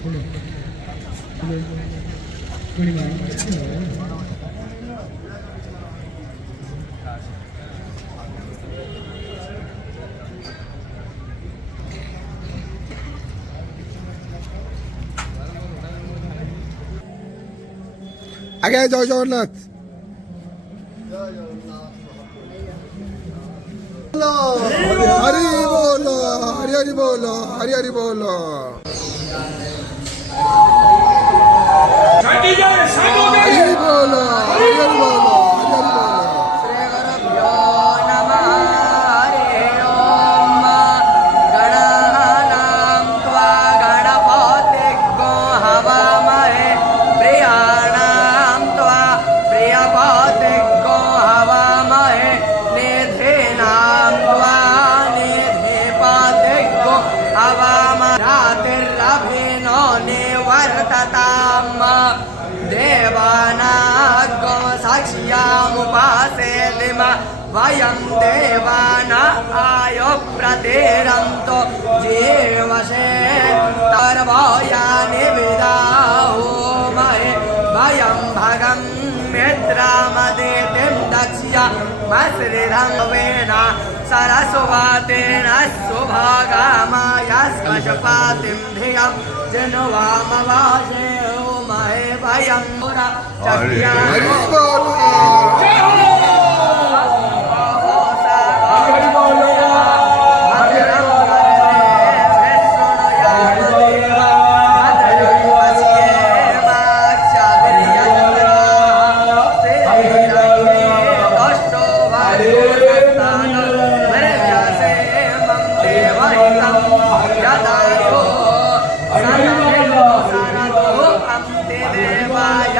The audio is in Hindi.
আগে জয় জগন্নাথ। হরি বল, হরি হরি বল, হরি হরি বল। হরি বল, হরি হরি বল, হরি হরি বল। শ্রী গুরুভ্যো নমঃ। হরি ওম। গণানাং ত্বা গণপতিগ্গো হবামহে প্রিয়াণাং ত্বা প্রিয়পতিগ্গো হবামহে নিধীনাং ত্বা নিধিপতিগ্গো হবামহে রাতিরভিনো নিवर्तताम् देवानागो साक्ष्यामुपासेदिम वयं देवाना आयो प्रतिरन्तो जीवसे तर्वयानि विदाहोमहे वयं भगं मित्रामदितिं दक्ष्या मश्रिधं वेना सरस्वतेन सुभागामायस्कशपातिं धियं जनुवामवासे महे भयं मुरा चक्रिया হরি বল। देवाय